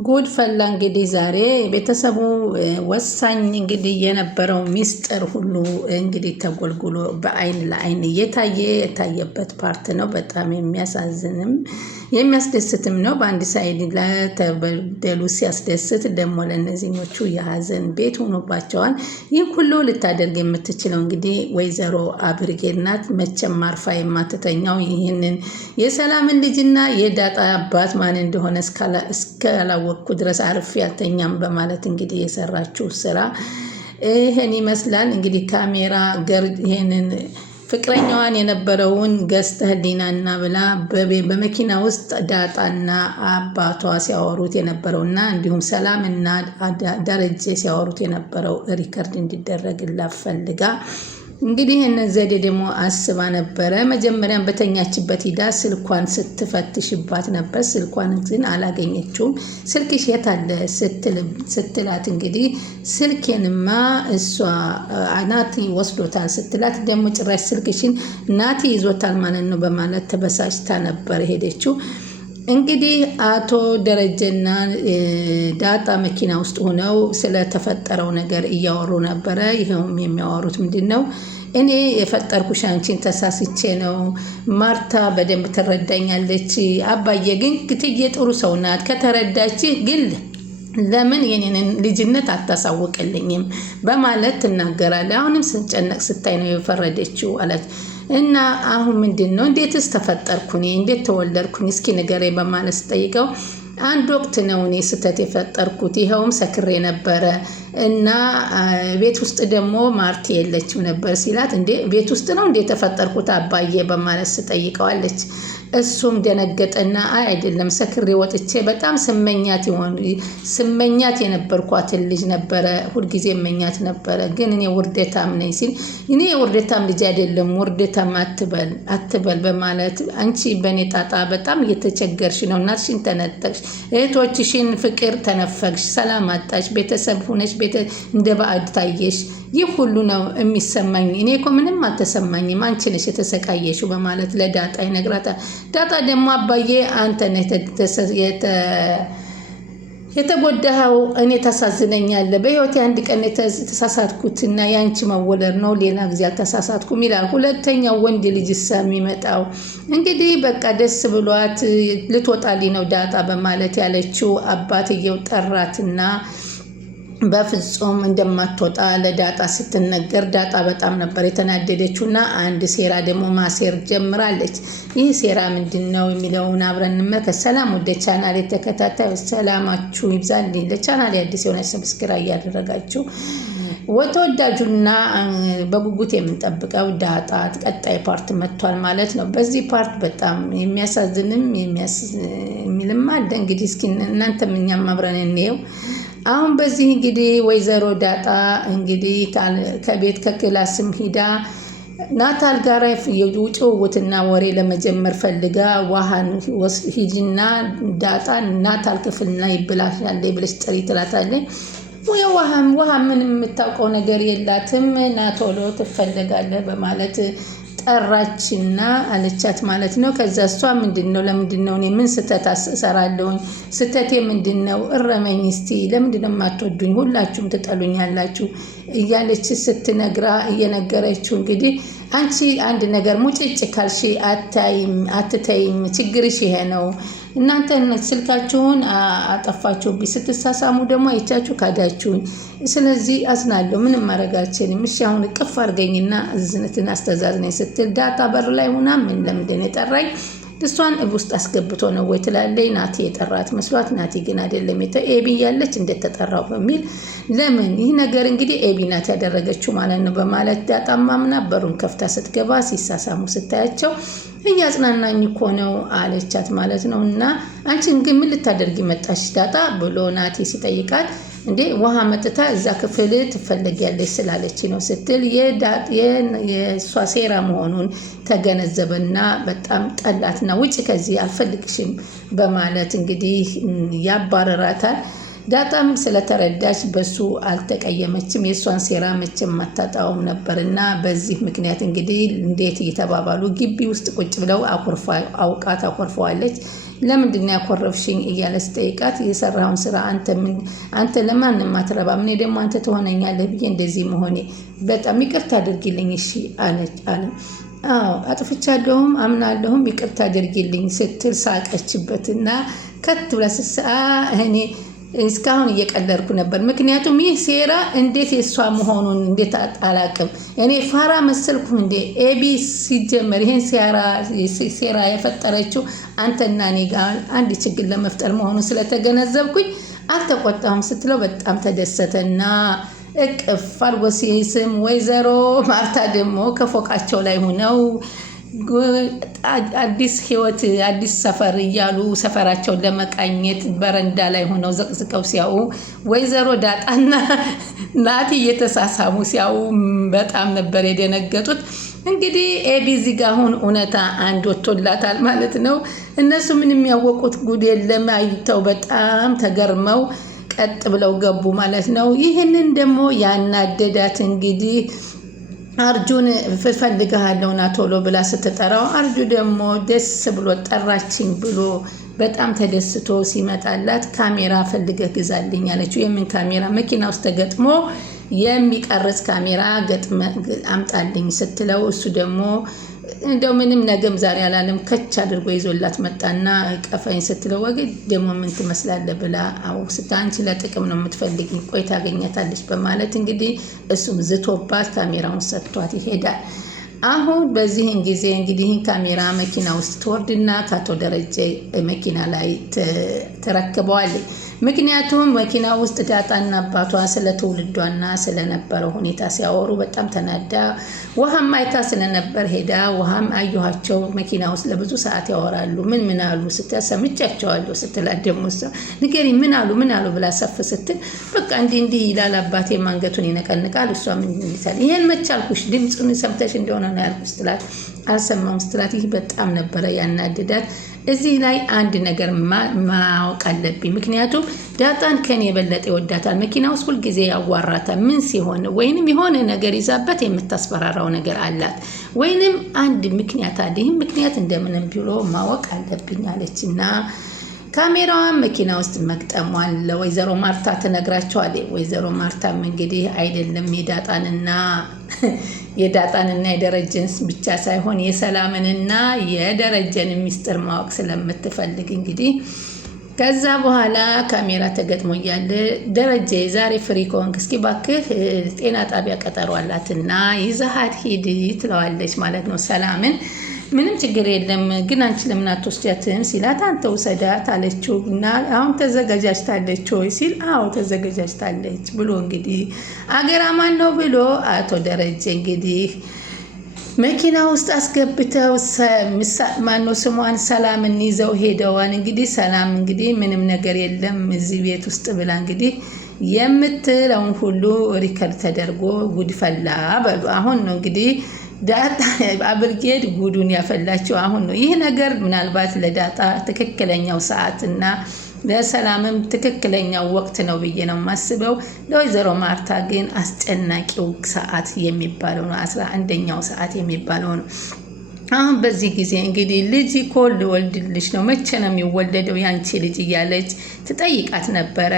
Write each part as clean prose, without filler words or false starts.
ጉድ ፈላ እንግዲህ ዛሬ ቤተሰቡ ወሳኝ እንግዲህ የነበረው ሚስጥር ሁሉ እንግዲህ ተጎልጉሎ በአይን ለአይን የታየበት ፓርት ነው። በጣም የሚያሳዝንም የሚያስደስትም ነው። በአንድ ሳይድ ለተበደሉ ሲያስደስት ደግሞ ለእነዚህኞቹ የሀዘን ቤት ሆኖባቸዋል። ይህ ሁሉ ልታደርግ የምትችለው እንግዲህ ወይዘሮ አብርጌል ናት። መቼም ማርፋ የማትተኛው ይህንን የሰላምን ልጅና የዳጣ አባት ማን እንደሆነ እስካላወቅኩ ድረስ አርፌ ያልተኛም በማለት እንግዲህ የሰራችው ስራ ይሄን ይመስላል። እንግዲህ ካሜራ ገር ይሄንን ፍቅረኛዋን የነበረውን ገዝተህልኝና ብላ በመኪና ውስጥ ዳጣና አባቷ ሲያወሩት የነበረውና እንዲሁም ሰላምና ደረጀ ሲያወሩት የነበረው ሪከርድ እንዲደረግላት ፈልጋ እንግዲህ እነ ዘዴ ደግሞ አስባ ነበረ። መጀመሪያም በተኛችበት ሂዳ ስልኳን ስትፈትሽባት ነበር። ስልኳን ግን አላገኘችውም። ስልክሽ የት አለ ስትላት እንግዲህ ስልኬንማ እሷ ናቲ ወስዶታል ስትላት ደግሞ ጭራሽ ስልክሽን ናቲ ይዞታል ማለት ነው በማለት ተበሳጭታ ነበር ሄደችው። እንግዲህ አቶ ደረጀና ዳጣ መኪና ውስጥ ሆነው ስለተፈጠረው ነገር እያወሩ ነበረ። ይሄውም የሚያወሩት ምንድነው? እኔ የፈጠርኩሽ አንቺን ተሳስቼ ነው። ማርታ በደንብ ትረዳኛለች። አባዬ ግን ግትዬ ጥሩ ሰው ናት። ከተረዳች ግን ለምን የኔን ልጅነት አታሳውቅልኝም በማለት ትናገራለች። አሁንም ስንጨነቅ ስታይ ነው የፈረደችው አለች። እና አሁን ምንድን ነው? እንዴትስ ተፈጠርኩኝ? እንዴት ተወለድኩኝ? እስኪ ንገረኝ በማለት ስጠይቀው አንድ ወቅት ነው እኔ ስህተት የፈጠርኩት። ይኸውም ሰክሬ ነበረ እና ቤት ውስጥ ደግሞ ማርቲ የለችም ነበር ሲላት፣ እንዴ ቤት ውስጥ ነው እንዴ ተፈጠርኩት አባዬ በማለት ስጠይቀዋለች። እሱም ደነገጠና አይ አይደለም ሰክሬ ወጥቼ በጣም ስመኛት የነበርኳትን ልጅ ነበረ። ሁልጊዜ መኛት ነበረ። ግን እኔ ውርደታም ነኝ ሲል እኔ የውርደታም ልጅ አይደለም ውርደታም አትበል በማለት አንቺ በእኔ ጣጣ በጣም እየተቸገርሽ ነው። እናትሽን ተነጠቅሽ፣ እህቶችሽን ፍቅር ተነፈግሽ፣ ሰላም አጣሽ፣ ቤተሰብ ሁነሽ እንደ ባዕድ ታየሽ። ይህ ሁሉ ነው የሚሰማኝ። እኔ እኮ ምንም አልተሰማኝም፣ አንቺ ነሽ የተሰቃየሽው በማለት ለዳጣ ይነግራታል። ዳጣ ደግሞ አባዬ አንተ ነህ የተጎዳኸው፣ እኔ ታሳዝነኛለህ። በህይወቴ አንድ ቀን የተሳሳትኩትና የአንቺ መወለድ ነው፣ ሌላ ጊዜ አልተሳሳትኩም ይላል። ሁለተኛው ወንድ ልጅ የሚመጣው እንግዲህ በቃ ደስ ብሏት ልትወጣልኝ ነው ዳጣ በማለት ያለችው አባትየው ጠራትና በፍጹም እንደማትወጣ ለዳጣ ስትነገር ዳጣ በጣም ነበር የተናደደችው እና አንድ ሴራ ደግሞ ማሴር ጀምራለች። ይህ ሴራ ምንድን ነው የሚለውን አብረን እንመልከት። ሰላም ወደ ቻናል የተከታታዮች ሰላማችሁ ይብዛልኝ። ለቻናል አዲስ የሆነ ሰብስክራይብ እያደረጋችሁ ተወዳጁና በጉጉት የምንጠብቀው ዳጣ ቀጣይ ፓርት መጥቷል ማለት ነው። በዚህ ፓርት በጣም የሚያሳዝንም የሚልም አለ። እንግዲህ እስኪ እናንተም እኛም አብረን እንየው። አሁን በዚህ እንግዲህ ወይዘሮ ዳጣ እንግዲህ ከቤት ከክላስም ሂዳ ናታል ጋር ጭውውትና ወሬ ለመጀመር ፈልጋ ውሃን ሂጂና ዳጣ ናታል ክፍልና ይብላሻል ብለሽ ጥሪ ትላታለች። ውሃ ምንም የምታውቀው ነገር የላትም። ናቶሎ ትፈልጋለህ በማለት ጠራችና አለቻት ማለት ነው። ከዛ እሷ ምንድነው ለምንድነው እኔ ምን ስህተት እሰራለሁኝ? ስህተቴ ምንድነው? እረመኝ እስቲ። ለምንድነው የማትወዱኝ? ሁላችሁም ትጠሉኛላችሁ እያለች እየነገረችው እንግዲህ አንቺ አንድ ነገር ሙጭጭ ካልሽ አትተይም። ችግርሽ ይሄ ነው። እናንተ ስልካችሁን አጠፋችሁብኝ፣ ስትሳሳሙ ደግሞ አይቻችሁ ካዳችሁኝ። ስለዚህ አዝናለሁ፣ ምንም ማድረግ አልችልም። እሺ አሁን እቅፍ አድርገኝና እዝነትን አስተዛዝነኝ ስትል ዳጣ በር ላይ ሆና ምን ለምንድን የጠራኝ? እሷን ውስጥ አስገብቶ ነው ወይ ትላለች። ናቲ የጠራት መስሏት፣ ናቲ ግን አይደለም ኤቢ ያለች እንደተጠራው በሚል ለምን ይህ ነገር እንግዲህ ኤቢ ናት ያደረገችው ማለት ነው በማለት ዳጣ ማምና በሩን ከፍታ ስትገባ ሲሳሳሙ ስታያቸው እያጽናናኝ እኮ ነው አለቻት ማለት ነው። እና አንቺን ግን ምን ልታደርጊ መጣሽ ዳጣ ብሎ ናቲ ሲጠይቃት፣ እንዴ ውሃ መጥታ እዛ ክፍል ትፈለጊያለች ስላለች ነው ስትል የእሷ ሴራ መሆኑን ተገነዘበና በጣም ጠላትና ውጭ ከዚህ አልፈልግሽም በማለት እንግዲህ ያባረራታል። ዳጣም ስለተረዳች በሱ አልተቀየመችም። የእሷን ሴራ መቼም አታጣውም ነበርና በዚህ ምክንያት እንግዲህ እንዴት እየተባባሉ ግቢ ውስጥ ቁጭ ብለው አውቃት አኮርፈዋለች። ለምንድን ነው ያኮረፍሽኝ እያለ ስጠይቃት የሰራውን ስራ አንተ ለማንም አትረባም፣ እኔ ደግሞ አንተ ትሆነኛለህ ብዬ እንደዚህ መሆኔ በጣም ይቅርታ አድርጊልኝ እሺ አለ። አዎ አጥፍቻለሁም አምናለሁም ይቅርታ አድርጊልኝ ስትል ሳቀችበትና ከት ብላ እኔ እስካሁን እየቀለድኩ ነበር። ምክንያቱም ይህ ሴራ እንዴት የሷ መሆኑን እንዴት አላቅም። እኔ ፋራ መሰልኩ እንዴ? ኤቢ ሲጀመር ይሄን ሴራ የፈጠረችው አንተና እኔ ጋር አንድ ችግር ለመፍጠር መሆኑን ስለተገነዘብኩኝ አልተቆጣሁም ስትለው በጣም ተደሰተና እቅፍ አድርጎ ሲስም ወይዘሮ ማርታ ደግሞ ከፎቃቸው ላይ ሆነው አዲስ ህይወት አዲስ ሰፈር እያሉ ሰፈራቸውን ለመቃኘት በረንዳ ላይ ሆነው ዘቅዝቀው ሲያዩ ወይዘሮ ዳጣና ናቲ እየተሳሳሙ ሲያዩ በጣም ነበር የደነገጡት። እንግዲህ ኤቢ እዚህ ጋር አሁን እውነታ አንድ ወጥቶላታል ማለት ነው። እነሱ ምንም ያወቁት ጉድ የለም። አይተው በጣም ተገርመው ቀጥ ብለው ገቡ ማለት ነው። ይህንን ደግሞ ያናደዳት እንግዲህ አርጁን ፈልግሃለሁ ና ቶሎ ብላ ስትጠራው አርጁ ደግሞ ደስ ብሎ ጠራችኝ ብሎ በጣም ተደስቶ ሲመጣላት ካሜራ ፈልገህ ግዛልኝ አለችው። የምን ካሜራ? መኪና ውስጥ ተገጥሞ የሚቀርጽ ካሜራ አምጣልኝ ስትለው እሱ ደግሞ እንደው ምንም ነገም ዛሬ አላለም ከች አድርጎ ይዞላት መጣና ቀፈኝ ስትለው ወግድ ደግሞ ምን ትመስላለህ ብላ አንቺ ለጥቅም ነው የምትፈልጊኝ፣ ቆይ ታገኛታለች በማለት እንግዲህ እሱም ዝቶባት ካሜራውን ሰጥቷት ይሄዳል። አሁን በዚህን ጊዜ እንግዲህ ካሜራ መኪና ውስጥ ትወርድና ከአቶ ደረጀ መኪና ላይ ተረክበዋለች። ምክንያቱም መኪና ውስጥ ዳጣና አባቷ ስለ ትውልዷና ስለነበረው ሁኔታ ሲያወሩ በጣም ተናዳ ውሃም አይታ ስለነበር ሄዳ ውሃም አየኋቸው መኪና ውስጥ ለብዙ ሰዓት ያወራሉ ምን አሉ ስትል ሰምቻቸዋለሁ ስትላት ደግሞ ንገሪኝ ምን አሉ ብላ ሰፍ ስትል በቃ እንዲህ ይላል አባቴ ማንገቱን ይነቀንቃል እሷ ምን ይላል ይሄን መቻልኩሽ ድምጹን ሰምተሽ እንደሆነ ነው ያልኩሽ ስትላት አልሰማም ስትላት ይህ በጣም ነበረ ያናድዳት። እዚህ ላይ አንድ ነገር ማወቅ አለብኝ። ምክንያቱም ዳጣን ከኔ የበለጠ ይወዳታል። መኪና ውስጥ ሁልጊዜ ያዋራታል። ምን ሲሆን ወይንም የሆነ ነገር ይዛበት የምታስፈራራው ነገር አላት ወይንም አንድ ምክንያት አለ። ይህ ምክንያት እንደምንም ብሎ ማወቅ አለብኝ አለችና ካሜራዋን መኪና ውስጥ መግጠሟን ለወይዘሮ ማርታ ትነግራቸዋለች። ወይዘሮ ማርታም እንግዲህ አይደለም የዳጣንና የደረጀን ብቻ ሳይሆን የሰላምንና የደረጀን ሚስጥር ማወቅ ስለምትፈልግ እንግዲህ ከዛ በኋላ ካሜራ ተገጥሞ እያለ ደረጀ ዛሬ ፍሪ ከሆንክ እስኪ ባክህ ጤና ጣቢያ ቀጠሮ አላትና ይዘሃት ሂድ ትለዋለች ማለት ነው ሰላምን። ምንም ችግር የለም ግን አንቺ ለምን አትወስጃትም ሲላት አንተ ውሰዳት አለችው እና አሁን ተዘጋጃጅታለች ወይ ሲል አዎ ተዘጋጃጅታለች ብሎ እንግዲህ አገራማን ነው ብሎ አቶ ደረጀ እንግዲህ መኪና ውስጥ አስገብተው ማነው ስሟን ሰላምን ይዘው ሄደዋን። እንግዲህ ሰላም እንግዲህ ምንም ነገር የለም እዚህ ቤት ውስጥ ብላ እንግዲህ የምትለውን ሁሉ ሪከርድ ተደርጎ ጉድ ፈላ በሉ። አሁን ነው እንግዲህ ዳጣ አብርጌድ ጉዱን ያፈላቸው አሁን ነው። ይህ ነገር ምናልባት ለዳጣ ትክክለኛው ሰዓትና ለሰላምም ትክክለኛው ወቅት ነው ብዬ ነው የማስበው። ለወይዘሮ ማርታ ግን አስጨናቂው ሰዓት የሚባለው ነው 11ኛው ሰዓት የሚባለው ነው። አሁን በዚህ ጊዜ እንግዲህ ልጅ እኮ ልወልድልሽ ነው መቼ ነው የሚወለደው ያንቺ ልጅ እያለች ትጠይቃት ነበረ።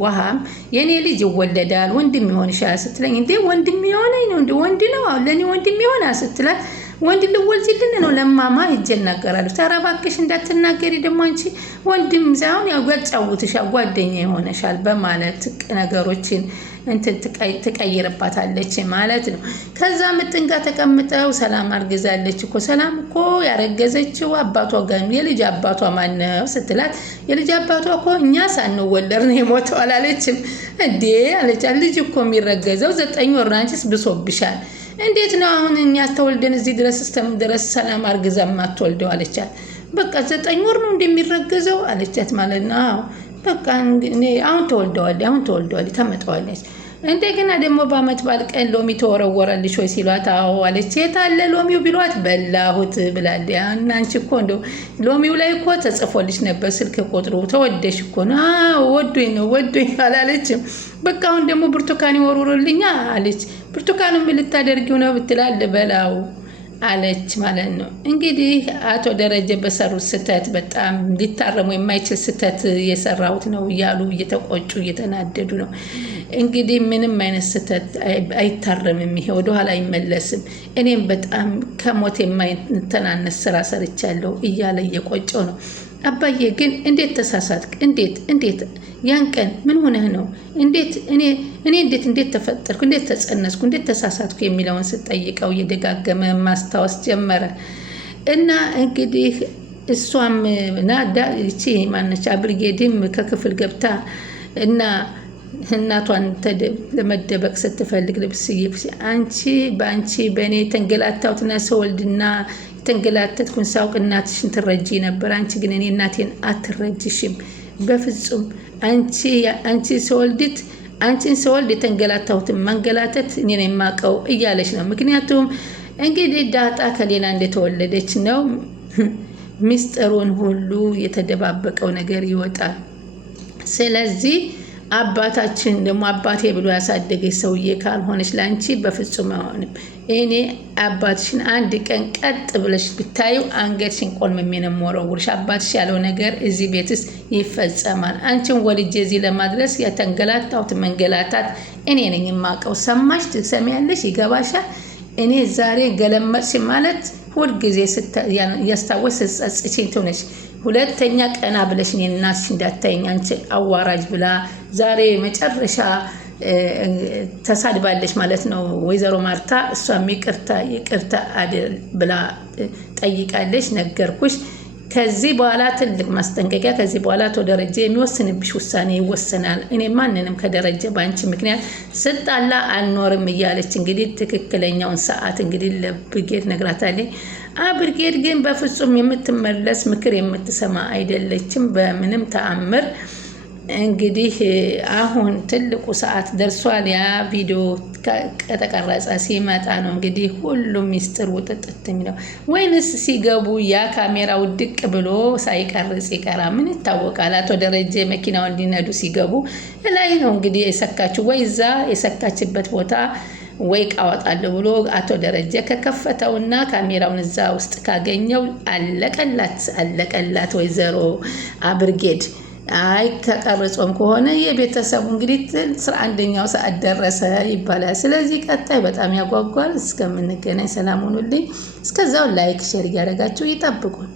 ውሃም የኔ ልጅ ይወለዳል ወንድም ይሆንሻል ስትለኝ እንዴ ወንድም ይሆነኝ ነው እንዴ ወንድ ነው ለኔ ወንድም ይሆናል ስትላት ወንድ ልወልጅልን ነው ለማማ ሂጅ እናገራለሁ። ኧረ እባክሽ እንዳትናገሪ ደግሞ አንቺ ወንድም ሳይሆን ያው ያጫውትሻል ጓደኛ ይሆነሻል በማለት ነገሮችን ትቀይርባታለች ማለት ነው። ከዛ ምጥንጋ ተቀምጠው ሰላም አርግዛለች እኮ ሰላም እኮ ያረገዘችው አባቷ ጋር የልጅ አባቷ ማነው ስትላት የልጅ አባቷ እኮ እኛ ሳንወለድ ነው የሞተው አላለችም እንዴ አለቻት። ልጅ እኮ የሚረገዘው 9 ወር አንቺስ ብሶብሻል እንዴት ነው አሁን እኛ ተወልደን እዚህ ድረስ ድረስ ሰላም አርግዛ ማትወልደው አለቻት። በቃ 9 ወር ነው እንደሚረገዘው አለቻት ማለት ነው። በቃ እኔ አሁን ተወልደዋል ተመጣዋለች እንደገና ደግሞ በአመት በዓል ቀን ሎሚ ተወረወረልሽ ወይ ሲሏት አዎ አለች። የት አለ ሎሚው ቢሏት በላሁት ብላለች። እና አንቺ እኮ እንደው ሎሚው ላይ እኮ ተጽፎልሽ ነበር ስልክ ቁጥሩ ተወደሽ እኮ ነው። ወዶኝ ነው ወዶኝ አላለችም። በቃ አሁን ደግሞ ብርቱካን ይወሩሩልኛ አለች። ብርቱካን ምን ልታደርጊው ነው ብትላል በላው አለች ማለት ነው። እንግዲህ አቶ ደረጀ በሰሩት ስህተት በጣም ሊታረሙ የማይችል ስህተት የሰራሁት ነው እያሉ እየተቆጩ እየተናደዱ ነው። እንግዲህ ምንም አይነት ስህተት አይታረምም፣ ይሄ ወደኋላ አይመለስም። እኔም በጣም ከሞት የማይተናነስ ስራ ሰርቻለሁ እያለ እየቆጨው ነው። አባዬ ግን እንዴት ተሳሳትክ? እንዴት ያን ቀን ምን ሆነህ ነው? እንዴት እኔ እንዴት ተፈጠርኩ? እንዴት ተጸነስኩ? እንዴት ተሳሳትኩ? የሚለውን ስጠይቀው እየደጋገመ ማስታወስ ጀመረ። እና እንግዲህ እሷም ናዳ እቺ ማነች አብርጌድም ከክፍል ገብታ እና እናቷን ለመደበቅ ስትፈልግ ልብስ አንቺ በእኔ ተንገላታሁትና ሰወልድና ተንገላተትኩን ሳውቅ እናትሽን ትረጂ ነበር። አንቺ ግን እኔ እናቴን አትረጅሽም በፍጹም። አንቺን ሰወልድ የተንገላታሁትን መንገላተት እኔ ነኝ የማውቀው እያለች ነው። ምክንያቱም እንግዲህ ዳጣ ከሌላ እንደተወለደች ነው። ሚስጥሩን ሁሉ የተደባበቀው ነገር ይወጣል። ስለዚህ አባታችን ደግሞ አባቴ ብሎ ያሳደገች ሰውዬ ካልሆነች ላንቺ በፍጹም አይሆንም። እኔ አባትሽን አንድ ቀን ቀጥ ብለሽ ብታዩ አንገትሽን ቆልምሜ ነው የምወረውርሽ። አባትሽ ያለው ነገር እዚህ ቤትስ ይፈጸማል። አንቺን ወልጄ እዚህ ለማድረስ የተንገላታሁት መንገላታት እኔ ነኝ የማውቀው። ሰማሽ? ትሰሚያለሽ? ይገባሻል? እኔ ዛሬ ገለመጥሽ ማለት ሁልጊዜ ያስታወስ ስትጸጽቺኝ ትሆነሽ። ሁለተኛ ቀና ብለሽ እኔ እናትሽ እንዳታይኝ አንቺ አዋራጅ ብላ ዛሬ መጨረሻ ተሳድባለች ማለት ነው ወይዘሮ ማርታ። እሷም ይቅርታ አይደል ብላ ጠይቃለች። ነገርኩሽ። ከዚህ በኋላ ትልቅ ማስጠንቀቂያ፣ ከዚህ በኋላ አቶ ደረጀ የሚወስንብሽ ውሳኔ ይወሰናል። እኔ ማንንም ከደረጀ ባንቺ ምክንያት ስጣላ አልኖርም እያለች እንግዲህ ትክክለኛውን ሰዓት እንግዲህ ለብርጌድ ነግራታለች። ብርጌድ ግን በፍጹም የምትመለስ ምክር የምትሰማ አይደለችም በምንም ተአምር። እንግዲህ አሁን ትልቁ ሰዓት ደርሷል። ያ ቪዲዮ ከተቀረጸ ሲመጣ ነው እንግዲህ ሁሉም ሚስጥር ውጥጥት የሚለው። ወይንስ ሲገቡ ያ ካሜራው ድቅ ብሎ ሳይቀርጽ ይቀራ? ምን ይታወቃል? አቶ ደረጀ መኪናውን እንዲነዱ ሲገቡ ላይ ነው እንግዲህ የሰካችው፣ ወይ እዛ የሰካችበት ቦታ ወይ ቃወጣለሁ ብሎ አቶ ደረጀ ከከፈተውና ካሜራውን እዛ ውስጥ ካገኘው አለቀላት ወይዘሮ ብርጌድ። አይ ተቀርጾም ከሆነ የቤተሰቡ እንግዲህ 11ኛው ሰዓት ደረሰ ይባላል። ስለዚህ ቀጣይ በጣም ያጓጓል። እስከምንገናኝ ሰላም ሁኑልኝ። እስከዛው ላይክ ሼር እያደረጋችሁ ይጠብቁን።